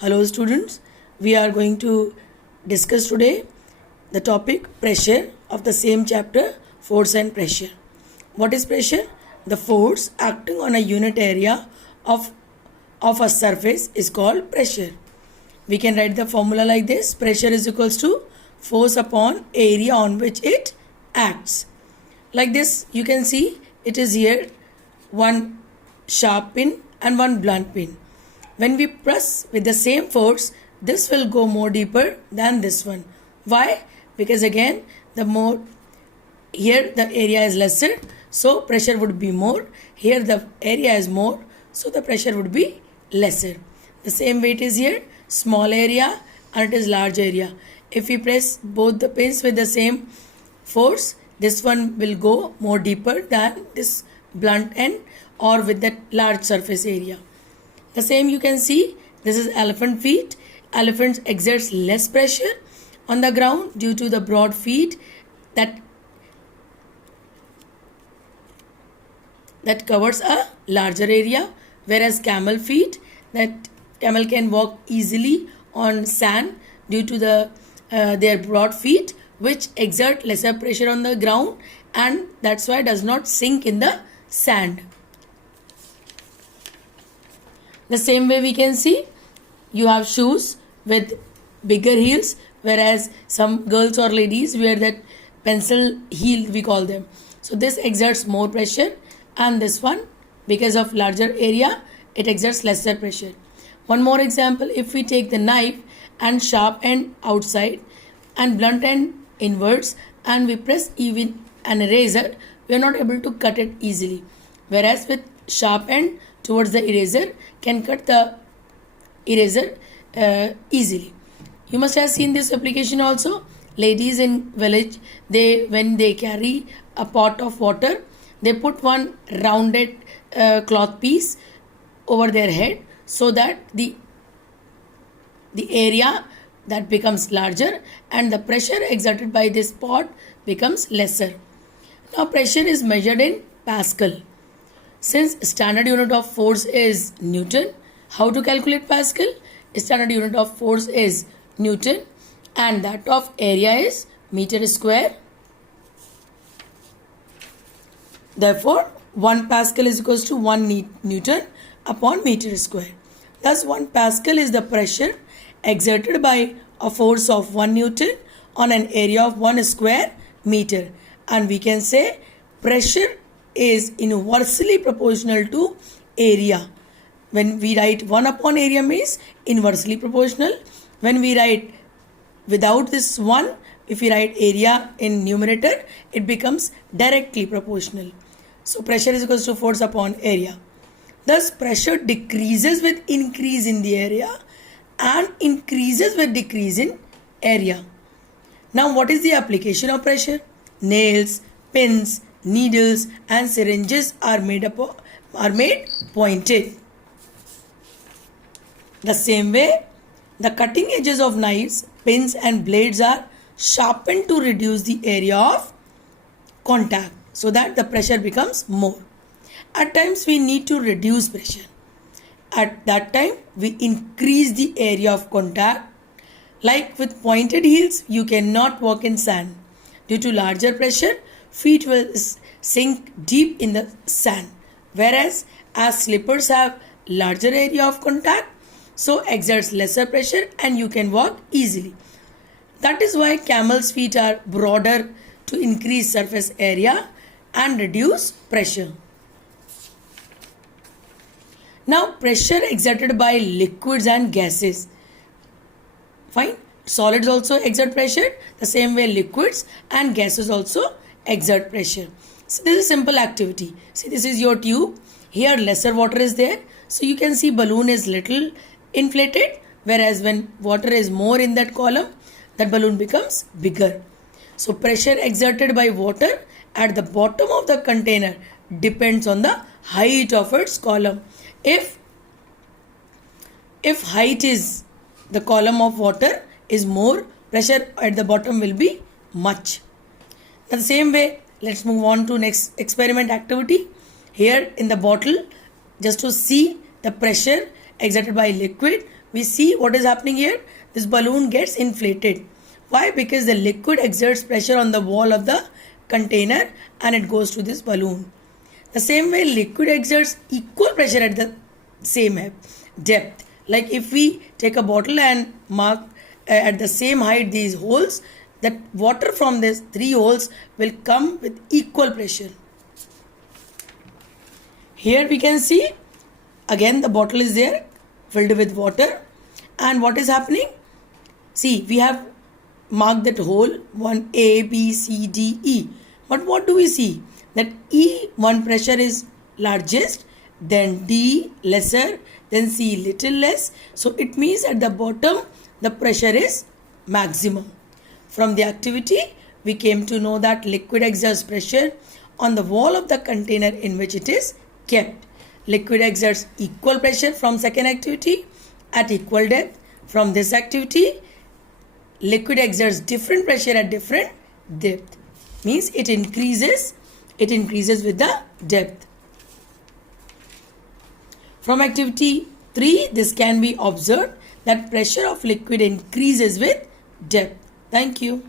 Hello students, we are going to discuss today the topic pressure of the same chapter, force and pressure. What is pressure? The force acting on a unit area of a surface is called pressure. We can write the formula like this: pressure is equals to force upon area on which it acts. Like this, you can see it is here one sharp pin and one blunt pin. When we press with the same force, this will go more deeper than this one. Why? Because again, the more here the area is lesser, so pressure would be more. Here the area is more, so the pressure would be lesser. The same way it is here, small area and it is large area. If we press both the pins with the same force, this one will go more deeper than this blunt end or with that large surface area. The same you can see, this is elephant feet. Elephants exerts less pressure on the ground due to the broad feet that covers a larger area, whereas camel feet, that camel can walk easily on sand due to their broad feet, which exert lesser pressure on the ground, and that's why does not sink in the sand. The same way we can see, you have shoes with bigger heels, whereas some girls or ladies wear that pencil heel, we call them. So this exerts more pressure, and this one, because of larger area, it exerts lesser pressure. One more example, if we take the knife and sharp end outside and blunt end inwards, and we press even an eraser, we are not able to cut it easily. Whereas with sharp end towards the eraser, can cut the eraser easily. You must have seen this application also. Ladies in village, when they carry a pot of water, they put one rounded cloth piece over their head so that the area that becomes larger and the pressure exerted by this pot becomes lesser. Now pressure is measured in Pascal. Since standard unit of force is Newton, how to calculate Pascal? Standard unit of force is Newton and that of area is meter square. Therefore, 1 Pascal is equals to 1 Newton upon meter square. Thus, 1 Pascal is the pressure exerted by a force of 1 Newton on an area of 1 square meter. And we can say pressure is inversely proportional to area. When we write 1 upon area means inversely proportional. When we write without this 1, if we write area in numerator, it becomes directly proportional. So pressure is equals to force upon area. Thus pressure decreases with increase in the area and increases with decrease in area. Now what is the application of pressure? Nails, pins, needles and syringes are made pointed. The same way, the cutting edges of knives, pins and blades are sharpened to reduce the area of contact so that the pressure becomes more. At times we need to reduce pressure. At that time we increase the area of contact. Like with pointed heels, you cannot walk in sand. Due to larger pressure, feet will sink deep in the sand. Whereas as slippers have larger area of contact, so exerts lesser pressure and you can walk easily. That is why camel's feet are broader to increase surface area and reduce pressure. Now pressure exerted by liquids and gases. Fine. Solids also exert pressure. The same way liquids and gases also exert pressure. So this is simple activity. See, this is your tube. Here lesser water is there. So you can see balloon is little inflated, whereas when water is more in that column, that balloon becomes bigger. So pressure exerted by water at the bottom of the container depends on the height of its column. If height is the column of water is more, pressure at the bottom will be much. The same way, let's move on to next experiment activity. Here in the bottle, just to see the pressure exerted by liquid, we see what is happening here. This balloon gets inflated. Why? Because the liquid exerts pressure on the wall of the container and it goes to this balloon. The same way liquid exerts equal pressure at the same depth. Like if we take a bottle and mark at the same height these holes, that water from these 3 holes will come with equal pressure. Here we can see again the bottle is there filled with water, and what is happening? See, we have marked that hole 1 A, B, C, D, E. But what do we see? That E1 pressure is largest, then D lesser, then C little less. So it means at the bottom the pressure is maximum. From the activity we came to know that liquid exerts pressure on the wall of the container in which it is kept. Liquid exerts equal pressure from second activity at equal depth. From this activity, liquid exerts different pressure at different depth. Means it increases with the depth. From activity 3, this can be observed that pressure of liquid increases with depth. Thank you.